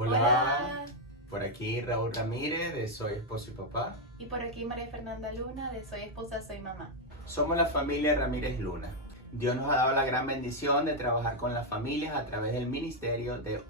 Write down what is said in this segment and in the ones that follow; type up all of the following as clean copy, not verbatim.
Hola, por aquí Raúl Ramírez de Soy Esposo y Papá. Y por aquí María Fernanda Luna de Soy Esposa, Soy Mamá. Somos la familia Ramírez Luna. Dios nos ha dado la gran bendición de trabajar con las familias a través del ministerio de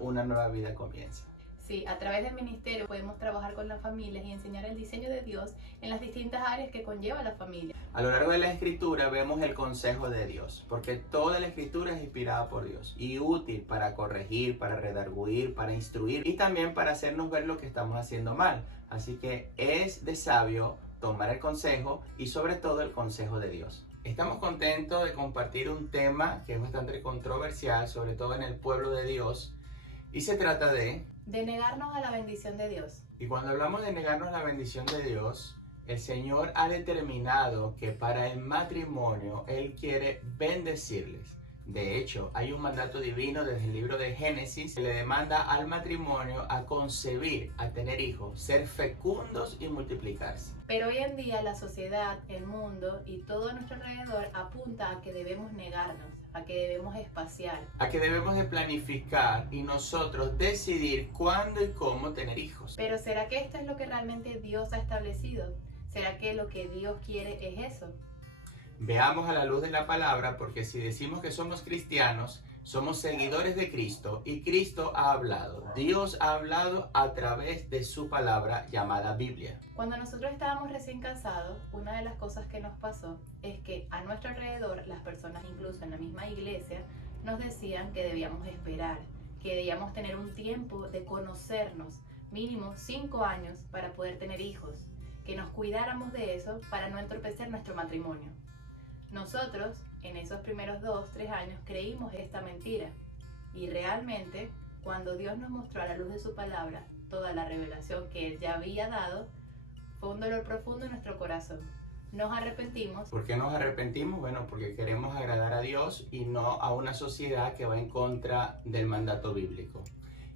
@una nueva vida comienza. Sí, a través del ministerio podemos trabajar con las familias y enseñar el diseño de Dios en las distintas áreas que conlleva la familia. A lo largo de la Escritura vemos el consejo de Dios, porque toda la Escritura es inspirada por Dios y útil para corregir, para redarguir, para instruir y también para hacernos ver lo que estamos haciendo mal. Así que es de sabio tomar el consejo y sobre todo el consejo de Dios. Estamos contentos de compartir un tema que es bastante controversial, sobre todo en el pueblo de Dios, y se trata de negarnos a la bendición de Dios. Y cuando hablamos de negarnos la bendición de Dios, el Señor ha determinado que para el matrimonio Él quiere bendecirles. De hecho, hay un mandato divino desde el libro de Génesis que le demanda al matrimonio a concebir, a tener hijos, ser fecundos y multiplicarse. Pero hoy en día la sociedad, el mundo y todo a nuestro alrededor apunta a que debemos negarnos, a que debemos espaciar, a que debemos de planificar y nosotros decidir cuándo y cómo tener hijos. Pero ¿será que esto es lo que realmente Dios ha establecido? ¿Será que lo que Dios quiere es eso? Veamos a la luz de la palabra, porque si decimos que somos cristianos, somos seguidores de Cristo y Cristo ha hablado. Dios ha hablado a través de su palabra llamada Biblia. Cuando nosotros estábamos recién casados, una de las cosas que nos pasó es que a nuestro alrededor, las personas incluso en la misma iglesia, nos decían que debíamos esperar, que debíamos tener un tiempo de conocernos, mínimo 5 años para poder tener hijos, que nos cuidáramos de eso para no entorpecer nuestro matrimonio. Nosotros, en esos primeros 2-3 años, creímos esta mentira. Y realmente, cuando Dios nos mostró a la luz de su palabra toda la revelación que Él ya había dado, fue un dolor profundo en nuestro corazón. Nos arrepentimos. ¿Por qué nos arrepentimos? Bueno, porque queremos agradar a Dios y no a una sociedad que va en contra del mandato bíblico.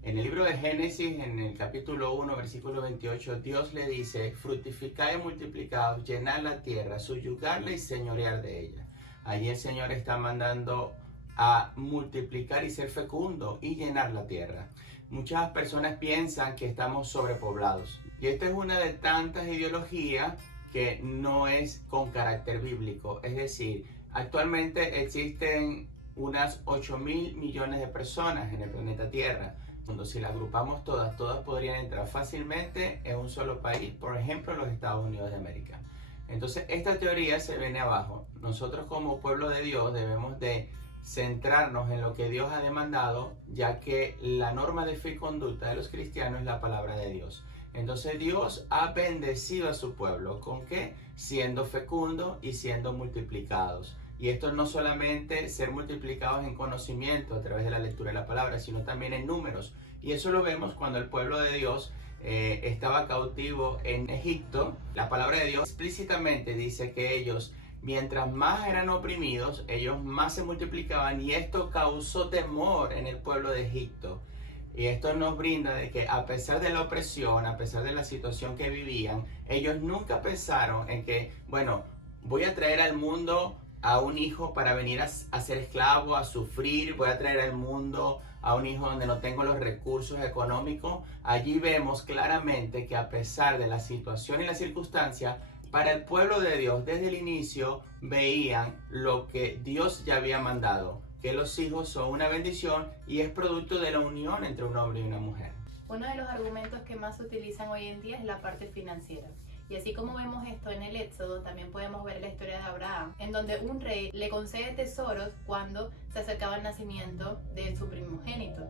En el libro de Génesis, en el capítulo 1, versículo 28, Dios le dice: fructificad y multiplicaos, llenad la tierra, subyugarla y señorear de ella. Allí el Señor está mandando a multiplicar y ser fecundo y llenar la tierra. Muchas personas piensan que estamos sobrepoblados. Y esta es una de tantas ideologías que no es con carácter bíblico. Es decir, actualmente existen unas 8.000 millones de personas en el planeta Tierra. Cuando si las agrupamos todas podrían entrar fácilmente en un solo país, por ejemplo los Estados Unidos de América. Entonces esta teoría se viene abajo. Nosotros como pueblo de Dios debemos de centrarnos en lo que Dios ha demandado, ya que la norma de fe y conducta de los cristianos es la palabra de Dios. Entonces Dios ha bendecido a su pueblo, ¿con qué? Siendo fecundo y siendo multiplicados. Y esto no solamente ser multiplicados en conocimiento a través de la lectura de la palabra, sino también en números. Y eso lo vemos cuando el pueblo de Dios estaba cautivo en Egipto. La palabra de Dios explícitamente dice que ellos, mientras más eran oprimidos, ellos más se multiplicaban, y esto causó temor en el pueblo de Egipto. Y esto nos brinda de que a pesar de la opresión, a pesar de la situación que vivían, ellos nunca pensaron en que, bueno, voy a traer al mundo a un hijo para venir a ser esclavo, a sufrir, voy a traer al mundo a un hijo donde no tengo los recursos económicos. Allí vemos claramente que a pesar de la situación y la circunstancia, para el pueblo de Dios desde el inicio veían lo que Dios ya había mandado, que los hijos son una bendición y es producto de la unión entre un hombre y una mujer. Uno de los argumentos que más se utilizan hoy en día es la parte financiera. Y así como vemos esto en el Éxodo, también podemos ver la historia de Abraham, en donde un rey le concede tesoros cuando se acercaba el nacimiento de su primogénito.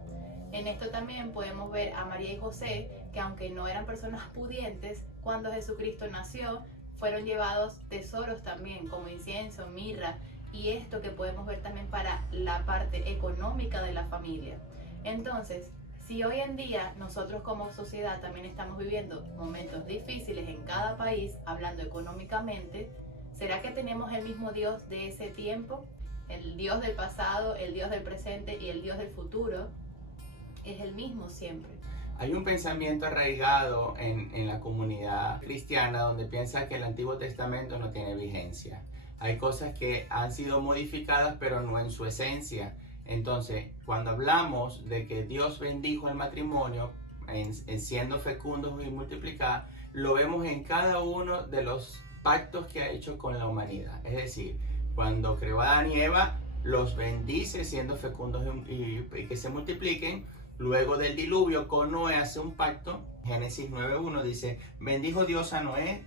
En esto también podemos ver a María y José, que aunque no eran personas pudientes, cuando Jesucristo nació, fueron llevados tesoros también, como incienso, mirra, y esto que podemos ver también para la parte económica de la familia. Entonces, si hoy en día nosotros como sociedad también estamos viviendo momentos difíciles en cada país, hablando económicamente, ¿será que tenemos el mismo Dios de ese tiempo? El Dios del pasado, el Dios del presente y el Dios del futuro es el mismo siempre. Hay un pensamiento arraigado en la comunidad cristiana donde piensa que el Antiguo Testamento no tiene vigencia. Hay cosas que han sido modificadas pero no en su esencia. Entonces, cuando hablamos de que Dios bendijo el matrimonio en siendo fecundos y multiplicar, lo vemos en cada uno de los pactos que ha hecho con la humanidad. Es decir, cuando creó a Adán y Eva, los bendice siendo fecundos y que se multipliquen. Luego del diluvio, con Noé hace un pacto. Génesis 9:1 dice: bendijo Dios a Noé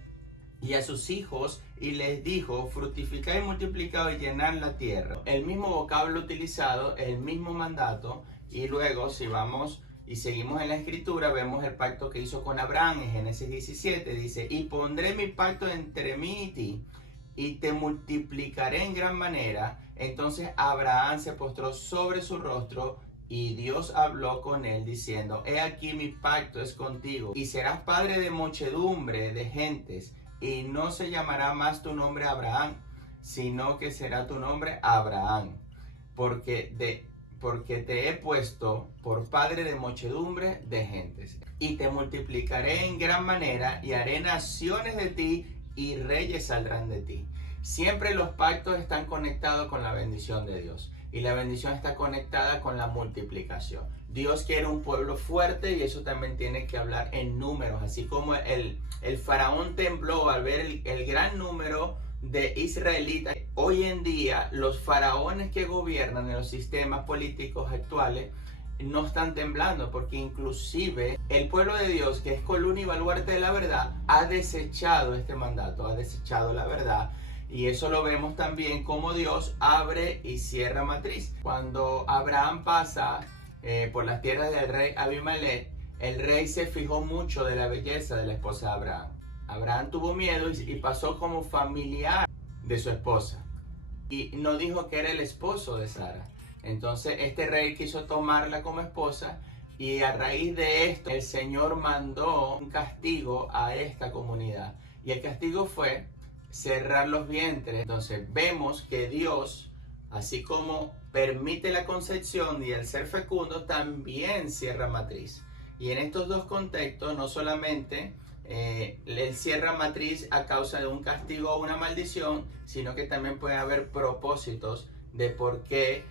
y a sus hijos y les dijo: fructificad y multiplicaos y llenad la tierra. El mismo vocablo utilizado, el mismo mandato. Y luego, si vamos y seguimos en la escritura, vemos el pacto que hizo con Abraham en Génesis 17. Dice: y pondré mi pacto entre mí y ti, y te multiplicaré en gran manera. Entonces Abraham se postró sobre su rostro, y Dios habló con él diciendo: he aquí mi pacto es contigo, y serás padre de muchedumbre de gentes, y no se llamará más tu nombre Abraham, sino que será tu nombre Abraham, porque te he puesto por padre de muchedumbre de gentes. Y te multiplicaré en gran manera, y haré naciones de ti, y reyes saldrán de ti. Siempre los pactos están conectados con la bendición de Dios. Y la bendición está conectada con la multiplicación. Dios quiere un pueblo fuerte, y eso también tiene que hablar en números. Así como el faraón tembló al ver el gran número de israelitas. Hoy en día los faraones que gobiernan en los sistemas políticos actuales no están temblando, porque inclusive el pueblo de Dios, que es columna y baluarte de la verdad, ha desechado este mandato, ha desechado la verdad. Y eso lo vemos también como Dios abre y cierra matriz. Cuando Abraham pasa por las tierras del rey Abimelech, el rey se fijó mucho de la belleza de la esposa de Abraham. Abraham tuvo miedo y pasó como familiar de su esposa. Y no dijo que era el esposo de Sara. Entonces este rey quiso tomarla como esposa, y a raíz de esto el Señor mandó un castigo a esta comunidad. Y el castigo fue cerrar los vientres. Entonces vemos que Dios, así como permite la concepción y el ser fecundo, también cierra matriz. Y en estos dos contextos, no solamente él cierra matriz a causa de un castigo o una maldición, sino que también puede haber propósitos de por qué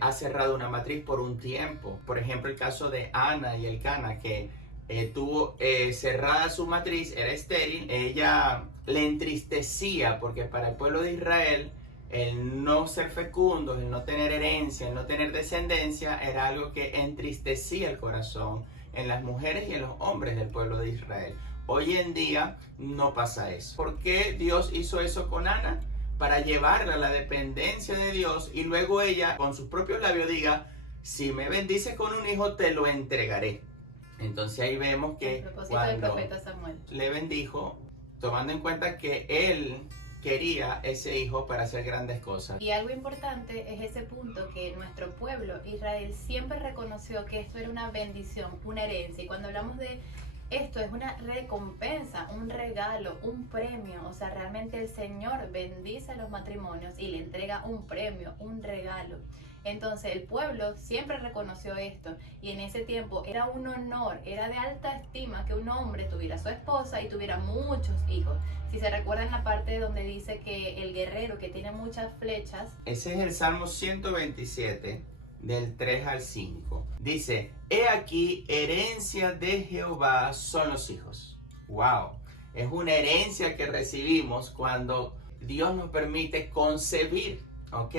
ha cerrado una matriz por un tiempo. Por ejemplo, el caso de Ana y Elcana, que tuvo cerrada su matriz, era estéril. Ella le entristecía, porque para el pueblo de Israel el no ser fecundos, el no tener herencia, el no tener descendencia, era algo que entristecía el corazón en las mujeres y en los hombres del pueblo de Israel. Hoy en día no pasa eso. ¿Por qué Dios hizo eso con Ana? Para llevarla a la dependencia de Dios, y luego ella con sus propios labios diga: si me bendices con un hijo, te lo entregaré. Entonces ahí vemos que cuando le bendijo, tomando en cuenta que él quería ese hijo para hacer grandes cosas. Y algo importante es ese punto, que nuestro pueblo, Israel, siempre reconoció que esto era una bendición, una herencia. Y cuando hablamos de esto, es una recompensa, un regalo, un premio. O sea, realmente el Señor bendice los matrimonios y le entrega un premio, un regalo. Entonces el pueblo siempre reconoció esto, y en ese tiempo era un honor, era de alta estima que un hombre tuviera su esposa y tuviera muchos hijos. Si se recuerdan la parte donde dice que el guerrero que tiene muchas flechas. Ese es el Salmo 127, del 3 al 5. Dice: he aquí, herencia de Jehová son los hijos. ¡Wow! Es una herencia que recibimos cuando Dios nos permite concebir, ¿ok?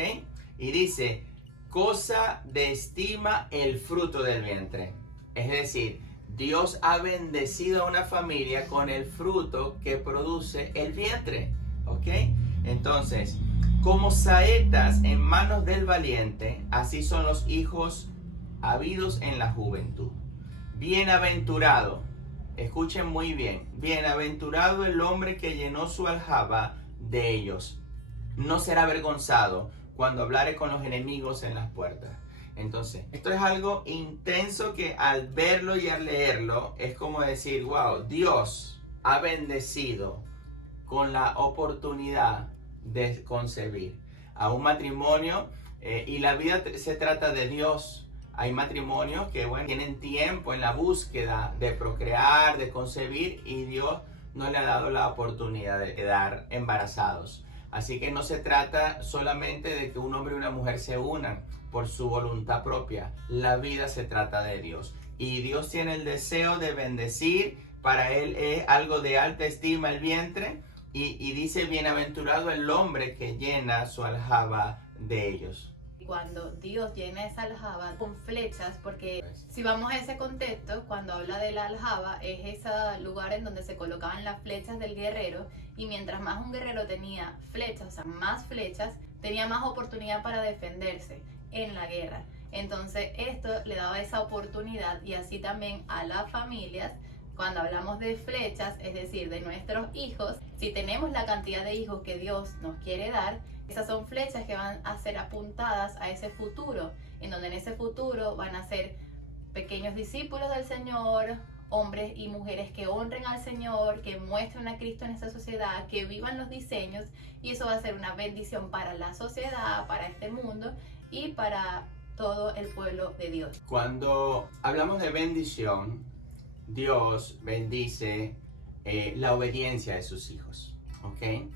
Y dice: cosa de estima el fruto del vientre. Es decir, Dios ha bendecido a una familia con el fruto que produce el vientre, ¿ok? Entonces, como saetas en manos del valiente, así son los hijos habidos en la juventud. Bienaventurado, escuchen muy bien, bienaventurado el hombre que llenó su aljaba de ellos. No será avergonzado cuando hablare con los enemigos en las puertas. Entonces, esto es algo intenso que al verlo y al leerlo es como decir: wow, Dios ha bendecido con la oportunidad de concebir a un matrimonio, y la vida se trata de Dios. Hay matrimonios que, bueno, tienen tiempo en la búsqueda de procrear, de concebir, y Dios no le ha dado la oportunidad de quedar embarazados. Así que no se trata solamente de que un hombre y una mujer se unan por su voluntad propia. La vida se trata de Dios. Y Dios tiene el deseo de bendecir. Para Él es algo de alta estima el vientre. Y dice, bienaventurado el hombre que llena su aljaba de ellos. Cuando Dios llena esa aljaba con flechas, porque si vamos a ese contexto, cuando habla de la aljaba, es ese lugar en donde se colocaban las flechas del guerrero, y mientras más un guerrero tenía flechas, o sea, más flechas, tenía más oportunidad para defenderse en la guerra. Entonces esto le daba esa oportunidad, y así también a las familias. Cuando hablamos de flechas, es decir, de nuestros hijos, si tenemos la cantidad de hijos que Dios nos quiere dar, esas son flechas que van a ser apuntadas a ese futuro, en donde en ese futuro van a ser pequeños discípulos del Señor, hombres y mujeres que honren al Señor, que muestren a Cristo en esta sociedad, que vivan los diseños, y eso va a ser una bendición para la sociedad, para este mundo y para todo el pueblo de Dios. Cuando hablamos de bendición, Dios bendice la obediencia de sus hijos, ¿ok?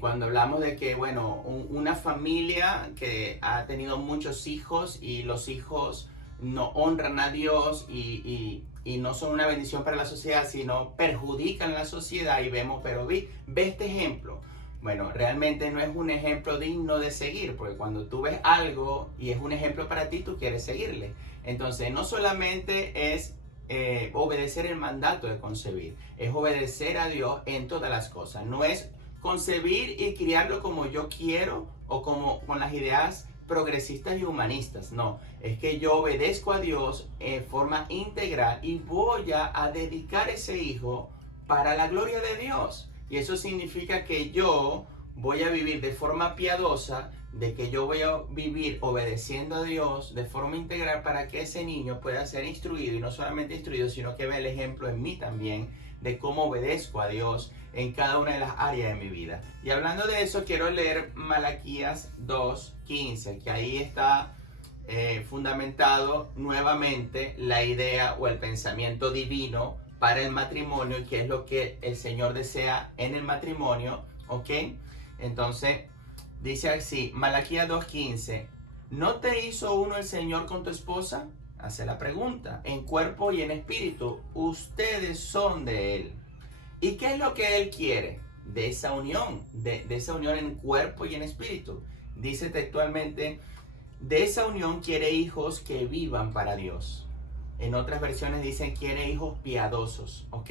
Cuando hablamos de que, bueno, una familia que ha tenido muchos hijos y los hijos no honran a Dios y no son una bendición para la sociedad, sino perjudican a la sociedad, y vemos, pero ve este ejemplo. Bueno, realmente no es un ejemplo digno de seguir, porque cuando tú ves algo y es un ejemplo para ti, tú quieres seguirle. Entonces, no solamente es obedecer el mandato de concebir, es obedecer a Dios en todas las cosas. No es concebir y criarlo como yo quiero o como con las ideas progresistas y humanistas. No, es que yo obedezco a Dios en forma integral y voy a dedicar ese hijo para la gloria de Dios. Y eso significa que yo voy a vivir de forma piadosa, de que yo voy a vivir obedeciendo a Dios de forma integral para que ese niño pueda ser instruido, y no solamente instruido, sino que vea el ejemplo en mí también de cómo obedezco a Dios en cada una de las áreas de mi vida. Y hablando de eso, quiero leer Malaquías 2:15, que ahí está fundamentado nuevamente la idea o el pensamiento divino para el matrimonio, y que es lo que el Señor desea en el matrimonio, ¿ok? Entonces, dice así, Malaquías 2:15, ¿no te hizo uno el Señor con tu esposa? Hace la pregunta, en cuerpo y en espíritu, ustedes son de Él. ¿Y qué es lo que Él quiere? De esa unión, de esa unión en cuerpo y en espíritu. Dice textualmente, de esa unión quiere hijos que vivan para Dios. En otras versiones dicen, quiere hijos piadosos, ¿ok?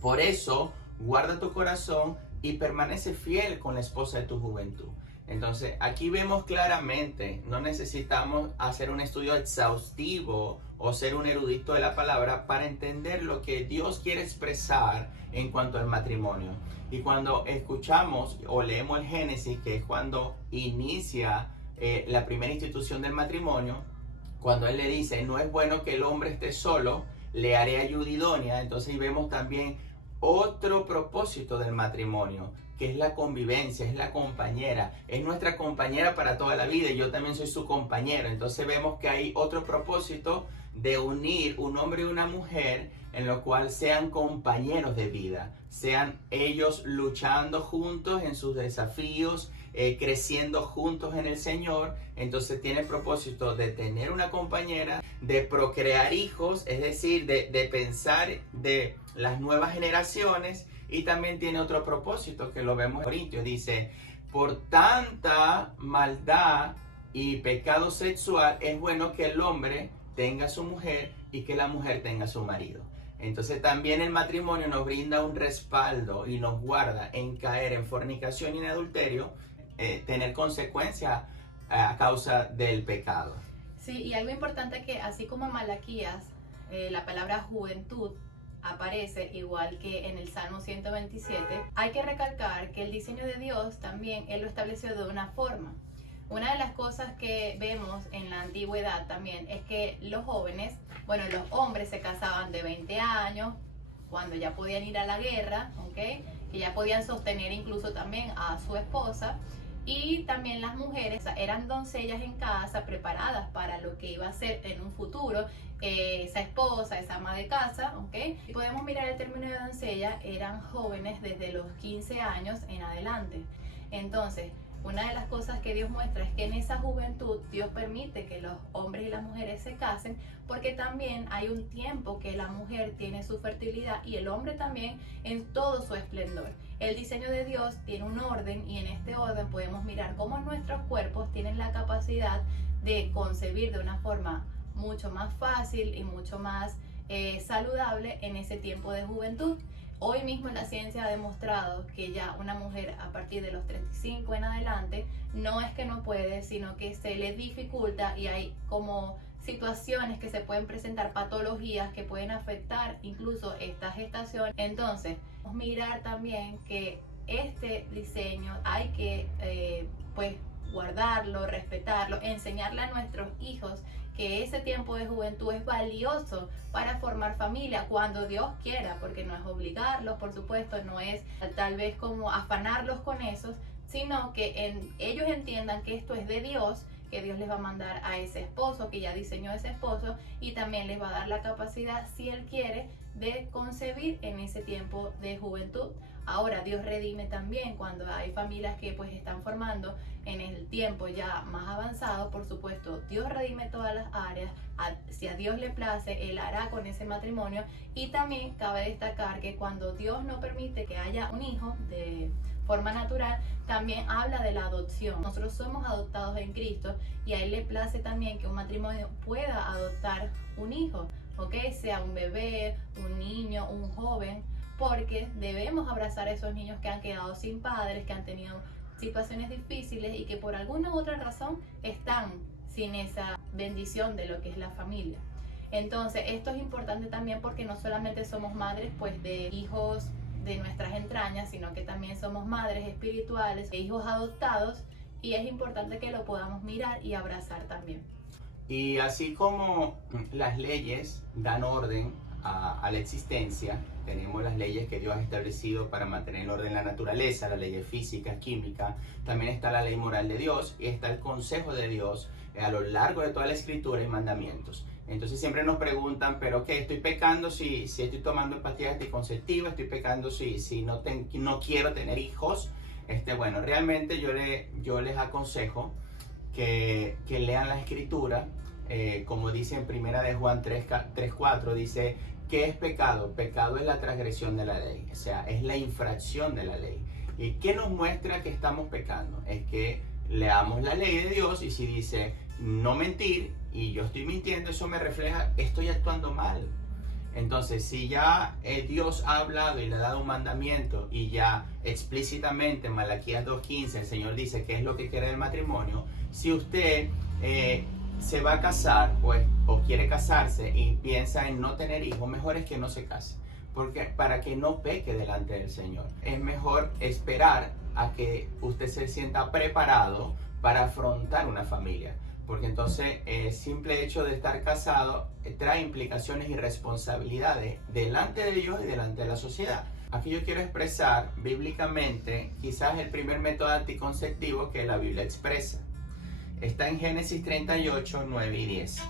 Por eso, guarda tu corazón y permanece fiel con la esposa de tu juventud. Entonces, aquí vemos claramente, no necesitamos hacer un estudio exhaustivo o ser un erudito de la palabra para entender lo que Dios quiere expresar en cuanto al matrimonio. Y cuando escuchamos o leemos el Génesis, que es cuando inicia la primera institución del matrimonio, cuando Él le dice, no es bueno que el hombre esté solo, le haré ayuda idónea. Entonces vemos también otro propósito del matrimonio, que es la convivencia, es la compañera, es nuestra compañera para toda la vida, y yo también soy su compañero. Entonces vemos que hay otro propósito de unir un hombre y una mujer, en lo cual sean compañeros de vida, sean ellos luchando juntos en sus desafíos, creciendo juntos en el Señor. Entonces tiene el propósito de tener una compañera, de procrear hijos, es decir, de pensar de las nuevas generaciones. Y también tiene otro propósito que lo vemos en Corintios, dice, por tanta maldad y pecado sexual es bueno que el hombre tenga su mujer y que la mujer tenga su marido. Entonces también el matrimonio nos brinda un respaldo y nos guarda en caer en fornicación y en adulterio, tener consecuencias a causa del pecado. Sí, y algo importante que así como en Malaquías, la palabra juventud aparece igual que en el Salmo 127, hay que recalcar que el diseño de Dios también Él lo estableció de una forma. Una de las cosas que vemos en la antigüedad también es que los jóvenes, bueno, los hombres se casaban de 20 años, cuando ya podían ir a la guerra, ¿ok? Que ya podían sostener incluso también a su esposa. Y también las mujeres eran doncellas en casa, preparadas para lo que iba a ser en un futuro esa esposa, esa ama de casa, ¿ok? Y podemos mirar el término de doncella, eran jóvenes desde los 15 años en adelante. Entonces, una de las cosas que Dios muestra es que en esa juventud Dios permite que los hombres y las mujeres se casen, porque también hay un tiempo que la mujer tiene su fertilidad y el hombre también en todo su esplendor. El diseño de Dios tiene un orden y en este orden podemos mirar cómo nuestros cuerpos tienen la capacidad de concebir de una forma mucho más fácil y mucho más saludable en ese tiempo de juventud. Hoy mismo la ciencia ha demostrado que ya una mujer a partir de los 35 en adelante no es que no puede, sino que se le dificulta y hay como situaciones que se pueden presentar, patologías que pueden afectar incluso esta gestación. Entonces, mirar también que este diseño hay que pues guardarlo, respetarlo, enseñarle a nuestros hijos que ese tiempo de juventud es valioso para formar familia cuando Dios quiera, porque no es obligarlos, por supuesto, no es tal vez como afanarlos con eso, sino que ellos entiendan que esto es de Dios, que Dios les va a mandar a ese esposo, que ya diseñó ese esposo, y también les va a dar la capacidad, si Él quiere, de concebir en ese tiempo de juventud. Ahora, Dios redime también cuando hay familias que pues están formando en el tiempo ya más avanzado. Por supuesto, Dios redime todas las áreas. Si a Dios le place, Él hará con ese matrimonio. Y también cabe destacar que cuando Dios no permite que haya un hijo de forma natural, también habla de la adopción. Nosotros somos adoptados en Cristo y a Él le place también que un matrimonio pueda adoptar un hijo, ¿ok? Sea un bebé, un niño, un joven, porque debemos abrazar a esos niños que han quedado sin padres, que han tenido situaciones difíciles y que por alguna u otra razón están sin esa bendición de lo que es la familia. Entonces, esto es importante también porque no solamente somos madres pues de hijos de nuestras entrañas, sino que también somos madres espirituales e hijos adoptados, y es importante que lo podamos mirar y abrazar también. Y así como las leyes dan orden a la existencia, tenemos las leyes que Dios ha establecido para mantener el orden en la naturaleza, las leyes físicas, químicas, también está la ley moral de Dios y está el consejo de Dios a lo largo de toda la escritura y mandamientos. Entonces siempre nos preguntan, ¿pero qué? ¿Estoy pecando si estoy tomando pastillas anticonceptivas? ¿Estoy pecando si no quiero tener hijos? Bueno, realmente yo les aconsejo que lean la escritura, como dice en primera de Juan 3:4, dice, ¿qué es pecado? Pecado es la transgresión de la ley, o sea, es la infracción de la ley. ¿Y qué nos muestra que estamos pecando? Es que leamos la ley de Dios y si dice no mentir y yo estoy mintiendo, eso me refleja, estoy actuando mal. Entonces, si ya Dios ha hablado y le ha dado un mandamiento y ya explícitamente en Malaquías 2:15 el Señor dice qué es lo que quiere del matrimonio, si usted se va a casar pues, o quiere casarse y piensa en no tener hijos, mejor es que no se case, porque para que no peque delante del Señor. Es mejor esperar a que usted se sienta preparado para afrontar una familia, porque entonces el simple hecho de estar casado trae implicaciones y responsabilidades delante de Dios y delante de la sociedad. Aquí yo quiero expresar bíblicamente quizás el primer método anticonceptivo que la Biblia expresa. Está en Génesis 38, 9 y 10.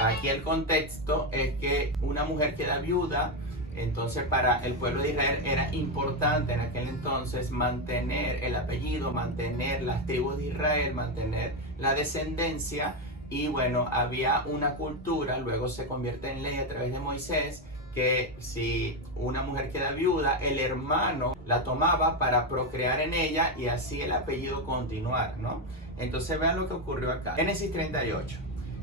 Aquí el contexto es que una mujer queda viuda, entonces para el pueblo de Israel era importante en aquel entonces mantener el apellido, mantener las tribus de Israel, mantener la descendencia, y bueno, había una cultura, luego se convierte en ley a través de Moisés, que si una mujer queda viuda, el hermano la tomaba para procrear en ella y así el apellido continuar, ¿no? Entonces vean lo que ocurrió acá. Génesis 38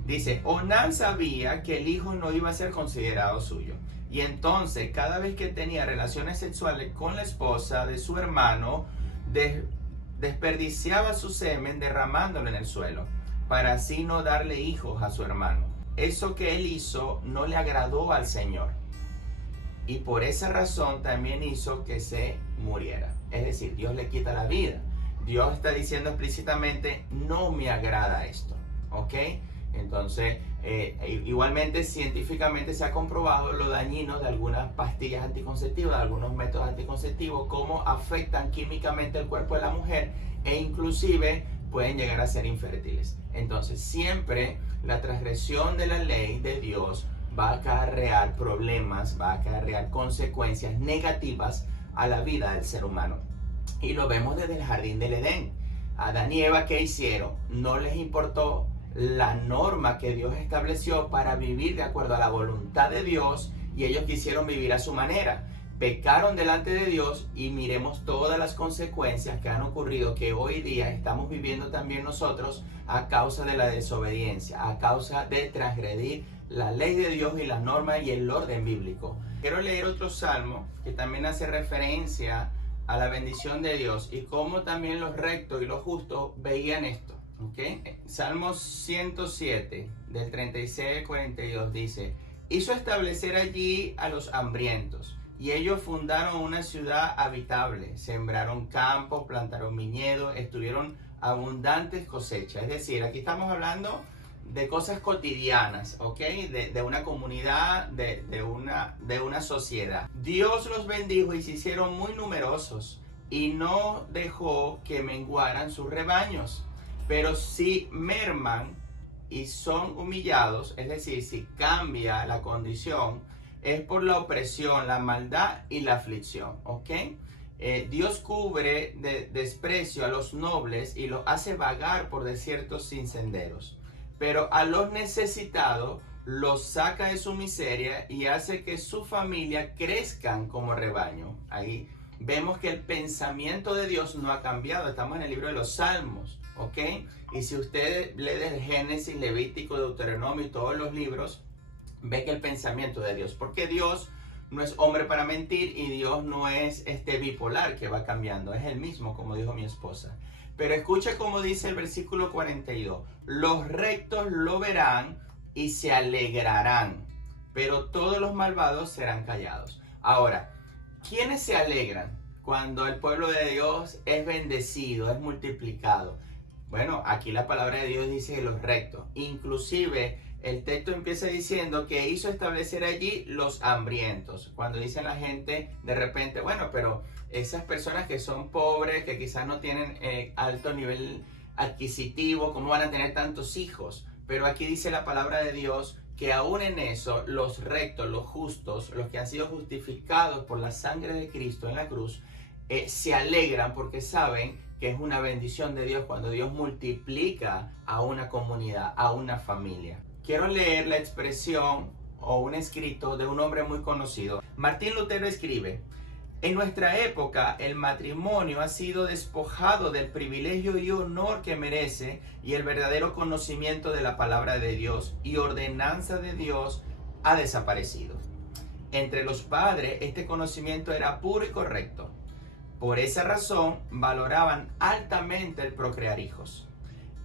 dice, Onán sabía que el hijo no iba a ser considerado suyo, y entonces cada vez que tenía relaciones sexuales con la esposa de su hermano, desperdiciaba su semen derramándolo en el suelo, para así no darle hijos a su hermano. Eso que él hizo no le agradó al Señor, y por esa razón también hizo que se muriera. Es decir, Dios le quita la vida. Dios está diciendo explícitamente, no me agrada esto, ¿ok? Entonces, igualmente científicamente se ha comprobado lo dañino de algunas pastillas anticonceptivas, de algunos métodos anticonceptivos, cómo afectan químicamente el cuerpo de la mujer e inclusive pueden llegar a ser infértiles. Entonces, siempre la transgresión de la ley de Dios va a acarrear problemas, va a acarrear consecuencias negativas a la vida del ser humano. Y lo vemos desde el jardín del Edén. Adán y Eva, ¿qué hicieron? No les importó la norma que Dios estableció para vivir de acuerdo a la voluntad de Dios, y ellos quisieron vivir a su manera. Pecaron delante de Dios, y miremos todas las consecuencias que han ocurrido, que hoy día estamos viviendo también nosotros a causa de la desobediencia, a causa de transgredir la ley de Dios y las normas y el orden bíblico. Quiero leer otro salmo que también hace referencia a la bendición de Dios y cómo también los rectos y los justos veían esto. ¿Okay? Salmo 107, del 36 al 42 dice: hizo establecer allí a los hambrientos, y ellos fundaron una ciudad habitable, sembraron campos, plantaron viñedos, estuvieron abundantes cosechas. Es decir, aquí estamos hablando de cosas cotidianas, ¿ok? De una comunidad, de una sociedad. Dios los bendijo y se hicieron muy numerosos, y no dejó que menguaran sus rebaños. Pero si merman y son humillados, es decir, si cambia la condición, es por la opresión, la maldad y la aflicción, ¿ok? Dios cubre de desprecio a los nobles y los hace vagar por desiertos sin senderos. Pero a los necesitados los saca de su miseria y hace que su familia crezcan como rebaño. Ahí vemos que el pensamiento de Dios no ha cambiado. Estamos en el libro de los Salmos, ¿ok? Y si usted lee desde Génesis, Levítico, Deuteronomio y todos los libros, ve que el pensamiento de Dios, porque Dios no es hombre para mentir y Dios no es bipolar que va cambiando, es el mismo, como dijo mi esposa. Pero escucha cómo dice el versículo 42: los rectos lo verán y se alegrarán, pero todos los malvados serán callados. Ahora, ¿quiénes se alegran cuando el pueblo de Dios es bendecido, es multiplicado? Bueno, aquí la palabra de Dios dice los rectos. Inclusive el texto empieza diciendo que hizo establecer allí los hambrientos. Cuando dicen la gente de repente, bueno, pero esas personas que son pobres, que quizás no tienen alto nivel adquisitivo, ¿cómo van a tener tantos hijos? Pero aquí dice la palabra de Dios que aún en eso, los rectos, los justos, los que han sido justificados por la sangre de Cristo en la cruz, se alegran porque saben que es una bendición de Dios cuando Dios multiplica a una comunidad, a una familia. Quiero leer la expresión o un escrito de un hombre muy conocido. Martín Lutero escribe: en nuestra época el matrimonio ha sido despojado del privilegio y honor que merece, y el verdadero conocimiento de la palabra de Dios y ordenanza de Dios ha desaparecido. Entre los padres este conocimiento era puro y correcto. Por esa razón valoraban altamente el procrear hijos.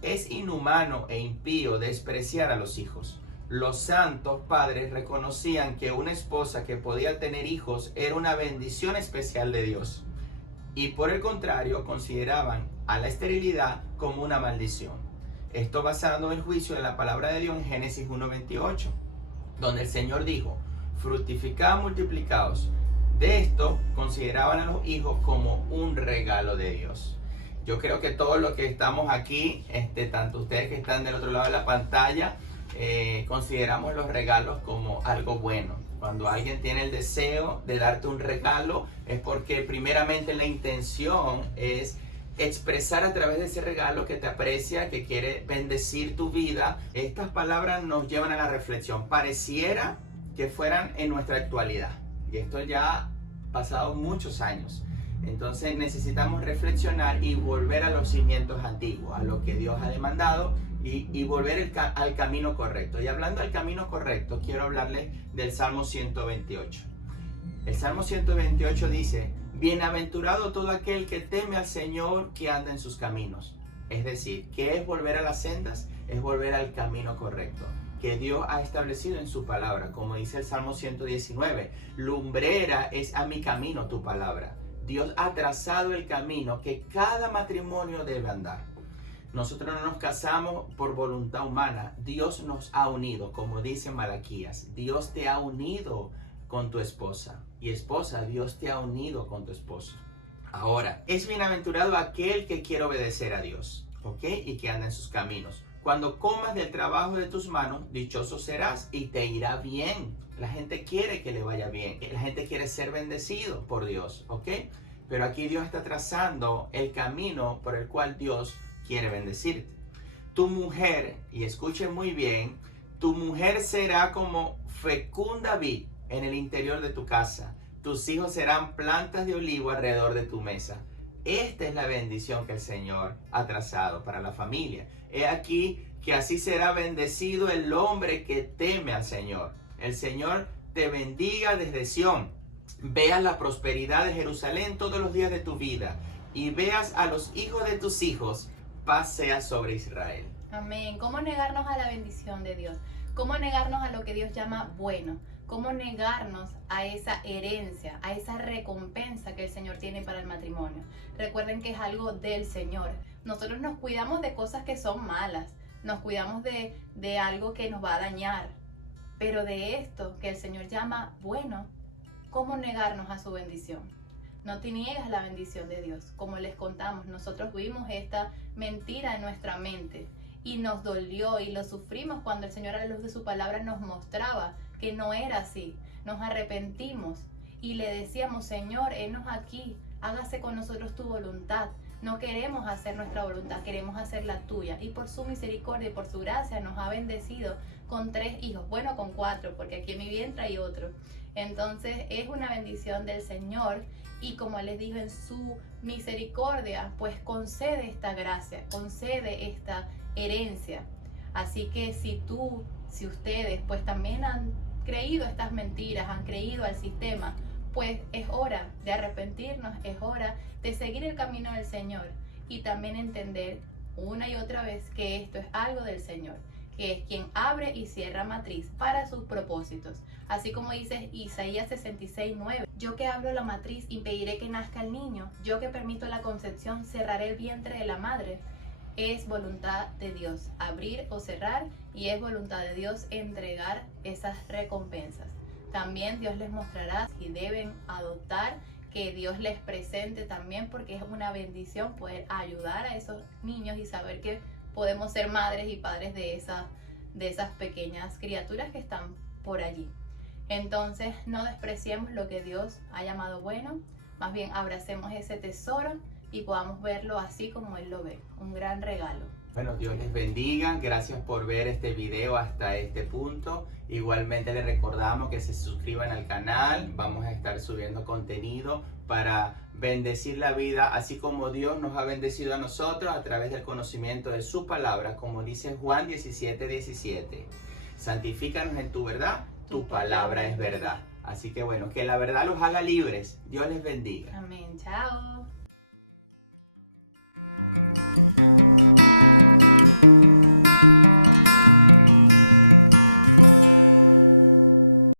Es inhumano e impío despreciar a los hijos. Los santos padres reconocían que una esposa que podía tener hijos era una bendición especial de Dios, y por el contrario consideraban a la esterilidad como una maldición. Esto basado en el juicio de la palabra de Dios en Génesis 1:28, donde el Señor dijo: fructificad, multiplicaos. De esto consideraban a los hijos como un regalo de Dios. Yo creo que todos los que estamos aquí, tanto ustedes que están del otro lado de la pantalla, consideramos los regalos como algo bueno. Cuando alguien tiene el deseo de darte un regalo, es porque primeramente la intención es expresar a través de ese regalo que te aprecia, que quiere bendecir tu vida. Estas palabras nos llevan a la reflexión. Pareciera que fueran en nuestra actualidad, y esto ya ha pasado muchos años. Entonces necesitamos reflexionar y volver a los cimientos antiguos, a lo que Dios ha demandado, y volver al camino correcto. Y hablando del camino correcto, quiero hablarles del Salmo 128. El Salmo 128 dice: bienaventurado todo aquel que teme al Señor, que anda en sus caminos. Es decir, ¿qué es volver a las sendas? Es volver al camino correcto que Dios ha establecido en su palabra. Como dice el Salmo 119, lumbrera es a mi camino tu palabra. Dios ha trazado el camino que cada matrimonio debe andar. Nosotros no nos casamos por voluntad humana. Dios nos ha unido, como dice Malaquías. Dios te ha unido con tu esposa. Y esposa, Dios te ha unido con tu esposo. Ahora, es bienaventurado aquel que quiere obedecer a Dios, ¿ok? Y que anda en sus caminos. Cuando comas del trabajo de tus manos, dichoso serás y te irá bien. La gente quiere que le vaya bien. La gente quiere ser bendecido por Dios, ¿ok? Pero aquí Dios está trazando el camino por el cual Dios quiere bendecirte. Tu mujer, y escuchen muy bien, tu mujer será como fecunda vid en el interior de tu casa. Tus hijos serán plantas de olivo alrededor de tu mesa. Esta es la bendición que el Señor ha trazado para la familia. He aquí que así será bendecido el hombre que teme al Señor. El Señor te bendiga desde Sión. Veas la prosperidad de Jerusalén todos los días de tu vida y veas a los hijos de tus hijos. Paz sea sobre Israel. Amén. ¿Cómo negarnos a la bendición de Dios? ¿Cómo negarnos a lo que Dios llama bueno? ¿Cómo negarnos a esa herencia, a esa recompensa que el Señor tiene para el matrimonio? Recuerden que es algo del Señor. Nosotros nos cuidamos de cosas que son malas, nos cuidamos de algo que nos va a dañar, pero de esto que el Señor llama bueno, ¿cómo negarnos a su bendición? No te niegas la bendición de Dios. Como les contamos, nosotros vimos esta mentira en nuestra mente y nos dolió y lo sufrimos cuando el Señor a la luz de su palabra nos mostraba que no era así. Nos arrepentimos y le decíamos: Señor, henos aquí, hágase con nosotros tu voluntad. No queremos hacer nuestra voluntad, queremos hacer la tuya. Y por su misericordia y por su gracia nos ha bendecido con 3 hijos, bueno, con 4, porque aquí en mi vientre hay otro. Entonces es una bendición del Señor y, como les digo, en su misericordia pues concede esta gracia, concede esta herencia. Así que si ustedes pues también han creído estas mentiras, han creído al sistema, pues es hora de arrepentirnos, es hora de seguir el camino del Señor y también entender una y otra vez que esto es algo del Señor, que es quien abre y cierra matriz para sus propósitos. Así como dice Isaías 66:9, yo que abro la matriz impediré que nazca el niño, yo que permito la concepción cerraré el vientre de la madre. Es voluntad de Dios abrir o cerrar y es voluntad de Dios entregar esas recompensas. También Dios les mostrará si deben adoptar, que Dios les presente también, porque es una bendición poder ayudar a esos niños y saber que podemos ser madres y padres de esas pequeñas criaturas que están por allí. Entonces no despreciemos lo que Dios ha llamado bueno, más bien abracemos ese tesoro y podamos verlo así como Él lo ve, un gran regalo. Bueno, Dios les bendiga. Gracias por ver este video hasta este punto. Igualmente les recordamos que se suscriban al canal. Vamos a estar subiendo contenido para bendecir la vida, así como Dios nos ha bendecido a nosotros a través del conocimiento de su palabra, como dice Juan 17:17. Santifícanos en tu verdad, tu palabra es verdad. Así que bueno, que la verdad los haga libres. Dios les bendiga. Amén. Chao.